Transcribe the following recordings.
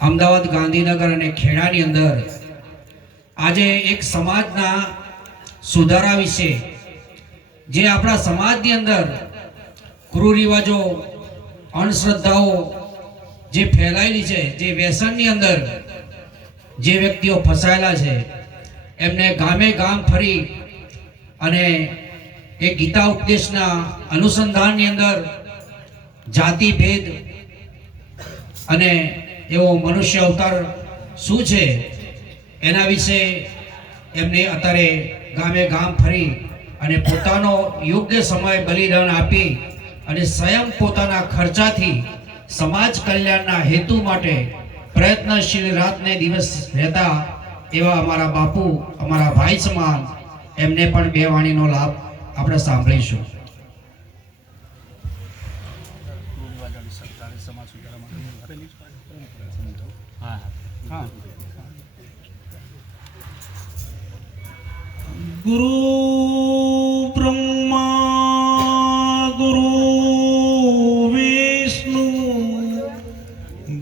અમદાવાદ, ગાંધીનગર અને ખેડાની અંદર આજે એક સમાજના સુધારા વિશે, જે આપણા સમાજની અંદર કુરિવાજો, અંધશ્રદ્ધાઓ જે ફેલાયેલી છે, જે વ્યસનની અંદર જે વ્યક્તિઓ ફસાયેલા છે, એમને ગામે ગામ ફરી અને એ ગીતા ઉપદેશના અનુસંધાનની અંદર જાતિ ભેદ અને એવો મનુષ્ય અવતાર શું છે એના વિશે એમને અત્યારે ગામે ગામ ફરી અને પોતાનો યોગ્ય સમય બલિદાન આપી અને સ્વયં પોતાના ખર્ચાથી સમાજ કલ્યાણના હેતુ માટે પ્રયત્નશીલ રાતને દિવસ રહેતા એવા અમારા બાપુ, અમારા ભાઈ સમાન, એમને પણ બે વાણીનો લાભ આપણે સાંભળીશું. ગુરુ બ્રહ્મા ગુરુ વિષ્ણુ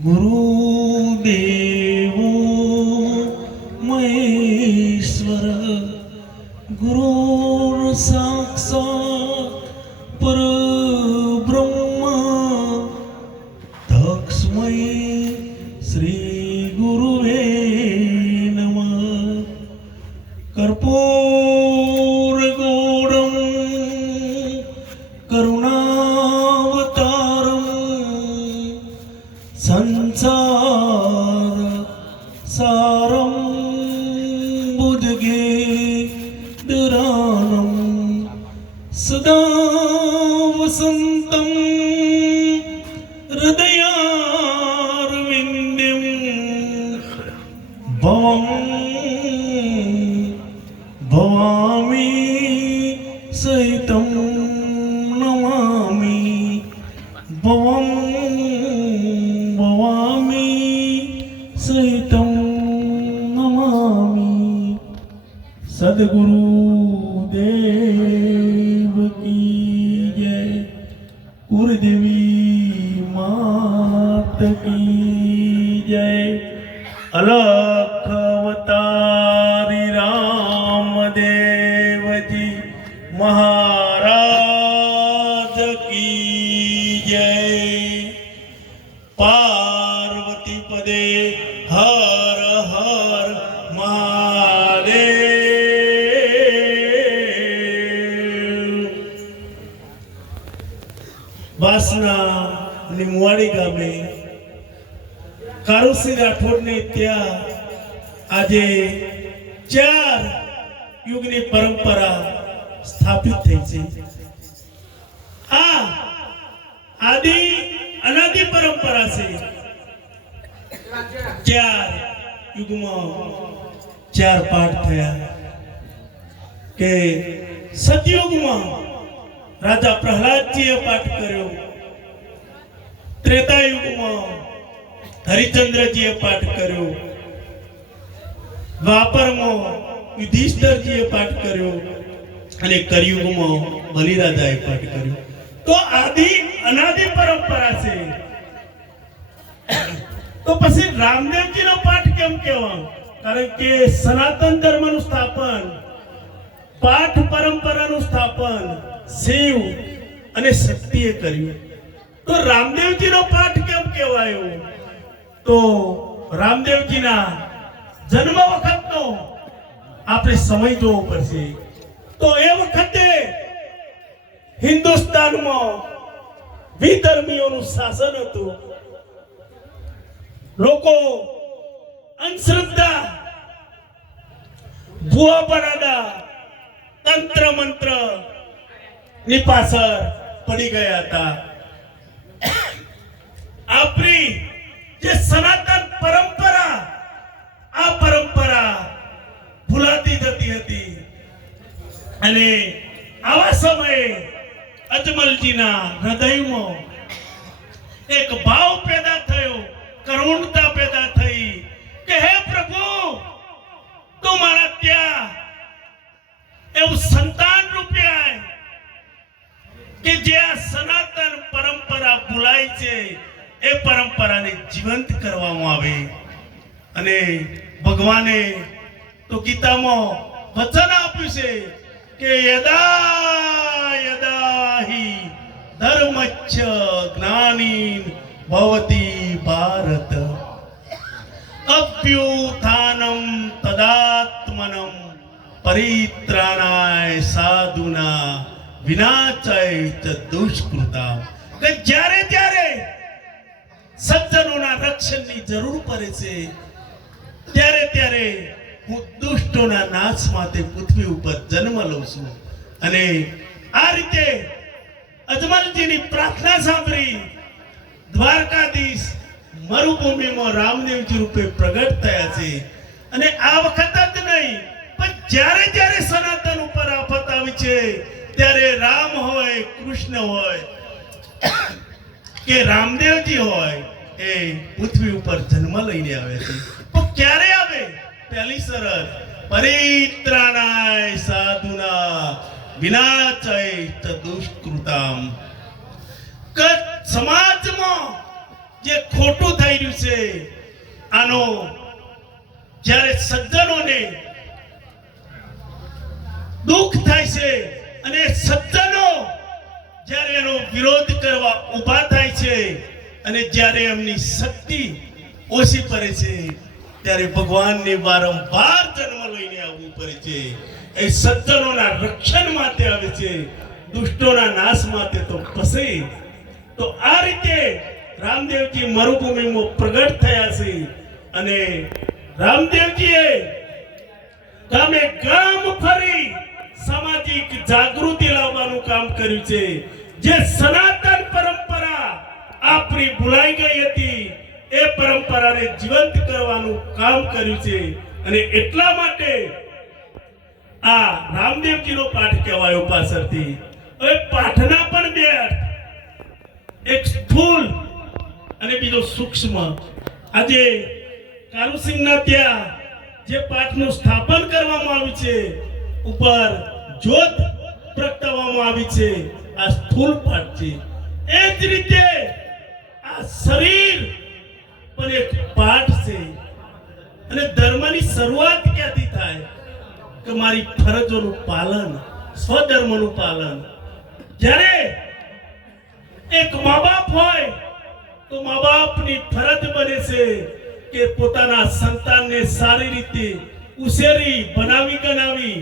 ગુરુદેવો મહેશ્વર ગુરુ સાક્ષાત પરબ્રહ્મ તસ્મૈ શ્રી ગુરુવે નમઃ. कर्पूरगौरं करुणावतारं संसार सारं बुद्धिगेदरानं सदा वसन्तं हृदयारविन्दं भवामि सहितं नमामि भवामि सहितं नमामि. सद्गुरु देव की जय. गुरुदेवी मात की जय. अलख अवतारी रामदेवजी महाराज की जय. पार्वती पदे हर हर महादेव. વાસના લીમવાડી ગામે કારુસિંહ રાઠોડને ત્યાં આજે 4 યુગની પરંપરા સ્થાપિત થઈ છે. આ અનાદિ પરંપરા છે. 4 યુગમાં 4 પાઠ થયા કે સતયુગમાં રાજા પ્રહલાદજીએ પાઠ કર્યો, ત્રેતા યુગમાં હરિચંદ્રજીએ પાઠ કર્યો, દ્વાપરમાં યુધિષ્ઠિરજીએ પાઠ કર્યો અને કળિયુગમાં બલિરાજાએ પાઠ કર્યો. તો અનાદિ પરંપરા છે. તો પછી રામદેવજીનો પાઠ કેમ કહેવાનો? કારણ કે સનાતન ધર્મનું સ્થાપન, પાઠ પરંપરાનું સ્થાપન શિવ અને શક્તિએ કર્યું. તો રામદેવજીનો પાઠ કેમ કહેવાયો? તો રામદેવજીના જન્મ વખતનો આપણે સમય જોવો પડશે. તો એ વખતે હિન્દુસ્તાનમાં વિધર્મીઓનું શાસન હતું. લોકો અંધશ્રદ્ધા, ભુવા પરાડા, તંત્ર મંત્ર ની પાછળ પડી ગયા હતા. આપણી જે સનાતન પરંપરા, આ પરંપરા ભૂલાતી જતી હતી. અને આવા સમયે અજમલજીના હૃદયમાં એક ભાવ પેદા થયો, કરુણતા પેદા થઈ કે હે પ્રભુ, તું મારા ત્યાં એવું સંતાન રૂપે આય કે જે આ સનાતન પરંપરા ભૂલાય છે, એ પરંપરાને જીવંત કરવામાં આવે. અને ભગવાને તો ગીતામાં વચન આપ્યું છે કે યદા યદા હિ ધર્મચ્છ જ્ઞાનીન ભવતી ભારત અભ્યુત્થાનમ તદાત્મનમ પરિત્રાણાય સાધુના વિનાચાય ચ દુષ્કૃતા. કે જ્યારે જ્યારે સજ્જનોના રક્ષણની જરૂર પડે છે ત્યારે ત્યારે હું દુષ્ટોના નાશ માટે પૃથ્વી ઉપર જન્મ લઉં છું. અને આ રીતે અજમલજીની પ્રાર્થના સાંભળી દ્વારકાધીશ મરુભૂમિમાં રામદેવજી રૂપે પ્રગટ થયા છે. અને આ વખત જ નહીં પણ જ્યારે જ્યારે સનાતન ઉપર આફત આવી છે ત્યારે રામ હોય, કૃષ્ણ હોય કે રામદેવજી હોય એ પૃથ્વી ઉપર જન્મ લઈને આવે છે. તો ક્યારે આવે? પહેલી શરત પરિત્રાણાય સાધુના વિનાચાય ચ દુષ્કૃતામ. કે સમાજમાં જે ખોટું થઈ રહ્યું છે આનો જ્યારે સજ્જનોને દુઃખ થાય છે અને સજ્જનો જ્યારે એનો વિરોધ કરવા ઊભા થાય છે અને જ્યારે એમની શક્તિ ઓછી પડે છે ત્યારે ભગવાનને વારંવાર જન્મ લઈને આવવું પડે છે. એ સજ્જનોના રક્ષણ માટે આવે છે, દુષ્ટોના નાશ માટે તો પછી. તો આ રીતે રામદેવજી મરુભૂમિમાં પ્રગટ થયા છે. અને રામદેવજીએ ગામે ગામ ફરી સામાજિક જાગૃતિ લાવવાનું કામ કર્યું છે. જે સનાતન પરંપરા આપણી ભૂલાઈ ગઈ હતી એ પરંપરાને જીવંત કરવાનું કામ કર્યું છે. અને એટલા માટે આ રામદેવજીનો પાઠ કહેવાયો પાછળથી. હવે પાઠના પણ બે અર્થ, એક સ્થૂળ અને બીજો સૂક્ષ્મ. આજે કારુસિંહના ત્યાં જે પાઠનું સ્થાપન કરવામાં આવ્યું છે, ઉપર જ્યોત પ્રગટાવવામાં આવી છે, આ સ્થૂળ પાઠ છે. એ જ રીતે આ શરીર પણ એક પાઠ છે. અને ધર્મની શરૂઆત ક્યાંથી થાય? કે મારી ફરજોનું પાલન, સ્વધર્મનું પાલન. જ્યારે એક મા બાપ હોય તો મા બાપની ફરજ બને છે કે પોતાના સંતાનને સારી રીતે ઉછેરી, બનાવી ગણાવી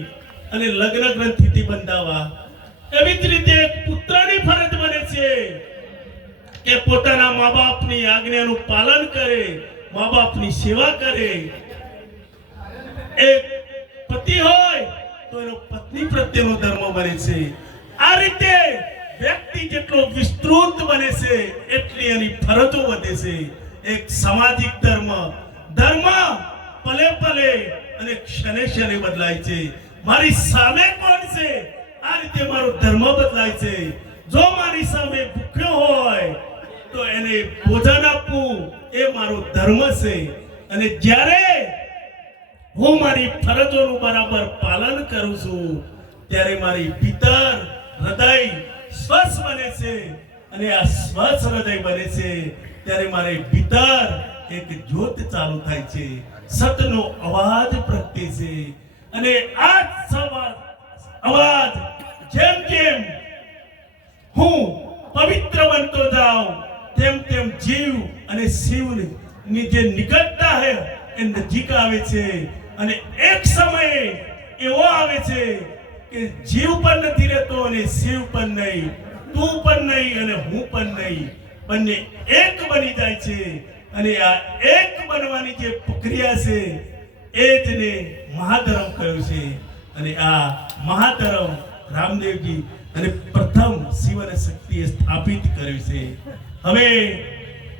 અને લગ્ન ગ્રંથિથી બંધાવવા. એવી જ રીતે એક પુત્રની ફરજ બને છે કે પોતાના મા બાપની આજ્ઞાનું પાલન કરે, મા બાપની સેવા કરે. એક પતિ હોય તો એનો પત્ની પ્રત્યેનો ધર્મ બને છે. આ રીતે વ્યક્તિ જેટલો વિસ્તૃત બને છે એટલી એની ફરજો વધે છે. એક સામાજિક ધર્મ પલે પલે અને ક્ષણે ક્ષણે બદલાય છે. મારી સામે કોણ છે આ રીતે મારો ધર્મ બદલાય છે. જો મારી સામે ભૂખ્યો હોય તો એને ભોજન આપવું એ મારો ધર્મ છે. અને જ્યારે હું મારી ફરજોનું બરાબર પાલન કરું છું ત્યારે મારી ભીતર હૃદય સ્વચ્છ બને છે. અને આ સ્વચ્છ હૃદય બને છે ત્યારે મારે ભીતર એક જ્યોત ચાલુ થાય છે, સતનો અવાજ પ્રગટે છે. અને આ અવાજ જેમ જેમ હું પવિત્ર બનતો જાઉં તેમ તેમ જીવ અને શિવની જે નિકટતા હે એ નજીક આવે છે. અને એક સમયે એવો આવે છે કે જીવ પણ નથી રહેતો અને શિવ પણ નહીં, તું પણ નહીં અને હું પણ નહીં, બંને એક બની જાય છે. અને આ એક બનવાની જે પ્રક્રિયા છે એ જને મહાધર્મ કહ્યું છે. અને આ મહાધર્મ રામદેવજી અને પ્રથમ શિવ અને શક્તિએ સ્થાપિત કર્યું છે. હવે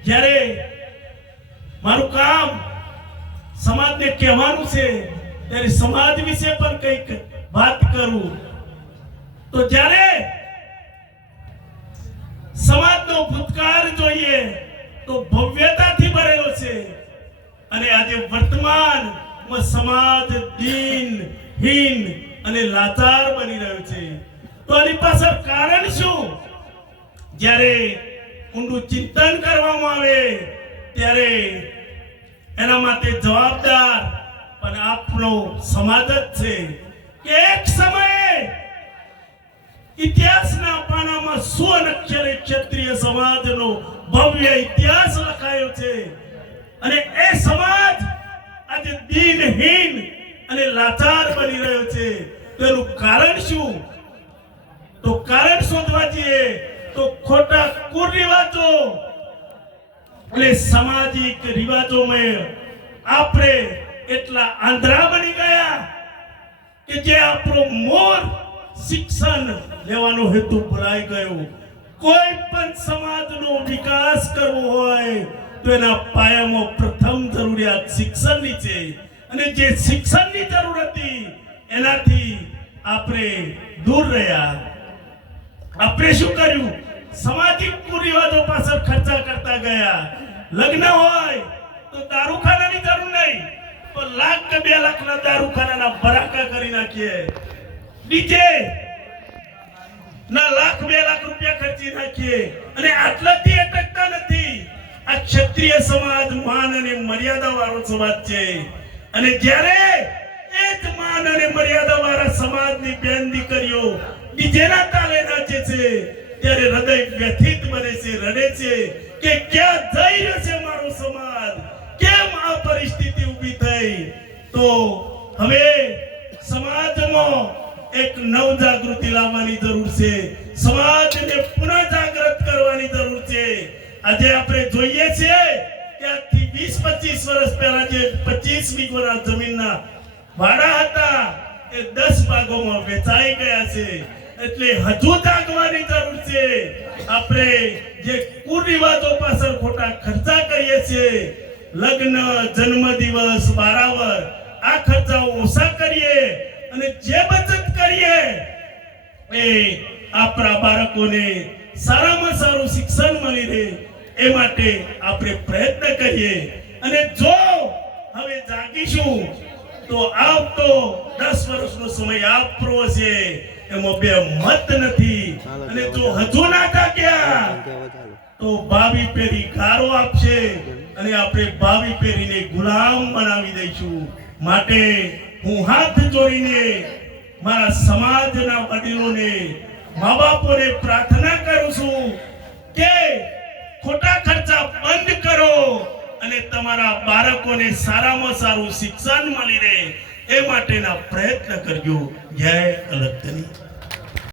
જ્યારે મારું કામ સમાજને કહેવાનું છે ત્યારે સમાજ વિશે પણ કંઈક વાત કરું. તો જ્યારે સમાજનો ભૂતકાળ જોઈએ તો ભવ્યતાથી ભરેલો છે. અને આજે વર્તમાનમાં સમાજ દીનહીન અને લાચાર બની રહ્યો છે. તો આની પાછળ કારણ શું? જ્યારે ઊંડું ચિંતન કરવામાં આવે ત્યારે એના માટે જવાબદાર પણ આપણો સમાજ જ છે કે એક સમયે ઇતિહાસના પાનામાં સુવર્ણ અક્ષરે ક્ષત્રિય સમાજનો ભવ્ય ઇતિહાસ લખાયો છે અને એ સમાજ આજે દીનહીન અને લાચાર બની રહ્યો છે. તેનું કારણ શું? તો કારણ શોધવા જઈએ તો ખોટા કુરિવાજો અને સામાજિક રિવાજોમાં આપણે એટલા આંધળા બની ગયા કે જે આપણો મૂળ શિક્ષણ લેવાનો હેતુ ભૂલાઈ ગયો. કોઈ પણ સમાજનો વિકાસ કરવો હોય તો એના પાયામાં પ્રથમ જરૂરિયાત શિક્ષણની છે અને જે શિક્ષણની જરૂર હતી એનાથી આપણે દૂર રહ્યા. આપણે શું કર્યું? સામાજિક કુરિવાજો પાછળ ખર્ચા કરતા ગયા. લગ્ન હોય તો દારૂખાનાની જરૂર નહીં, તો લાખ કે 2 લાખના દારૂખાનાના ભરાકા કરી નાખીએ. ડીજે ના લાખ 2 લાખ રૂપિયા ખર્ચી નાખીએ અને આટલાથી અટકતા નથી. આ ક્ષત્રિય સમાજ માન અને મર્યાદા વાળો સમાજ છે અને જ્યારે એ જ માન અને મર્યાદા વાળા સમાજની બેન દીકરીઓ ડીજેના તાલે નાચે છે ત્યારે હૃદય વ્યથિત બને છે, રડે છે કે ક્યાં જઈ રહ્યો છે મારો સમાજ, કેમ આ પરિસ્થિતિ ઊભી થઈ. તો હવે સમાજમાં એક નવ જાગૃતિ લાવવાની જરૂર છે, સમાજને પુનઃ જાગૃત કરવાની જરૂર છે. આજે આપણે જોઈએ છીએ કે આજથી 20-25 વર્ષ પહેલા જે 25 વીઘોના જમીનના ભાડા હતા એ 10 ભાગોમાં વેચાઈ ગયા છે. એટલે હજુ જાગવાની જરૂર છે. આપણે જે કુરિવાજો પાછળ ખોટા ખર્ચા કરીએ છીએ, લગ્ન, જન્મદિવસ, બારાવર, આ ખર્ચાઓ ઓછા કરીએ અને જે બચત કરીએ એ આપણા બાળકોને સારામાં સારું શિક્ષણ મળી રહે એ માટે આપણે પ્રયત્ન કરીએ. અને જો હવે જાગીશું તો આવતો 10 વર્ષનો સમય આપરો છે, એમાં બે મત નથી. અને જો હજુ ના જાગ્યા તો ભાવિ પેઢી ગારો આપશે અને આપણે ભાવિ પેઢીને ગુલામ બનાવી દઈશું. માટે હું હાથ જોડીને મારા સમાજના વડીલોને, મા બાપોને પ્રાર્થના કરું છું કે ખોટા ખર્ચા બંધ કરો અને તમારા બાળકોને સારામાં સારું શિક્ષણ મળી રહે એ માટેના પ્રયત્ન કરજો. જય અલગતની.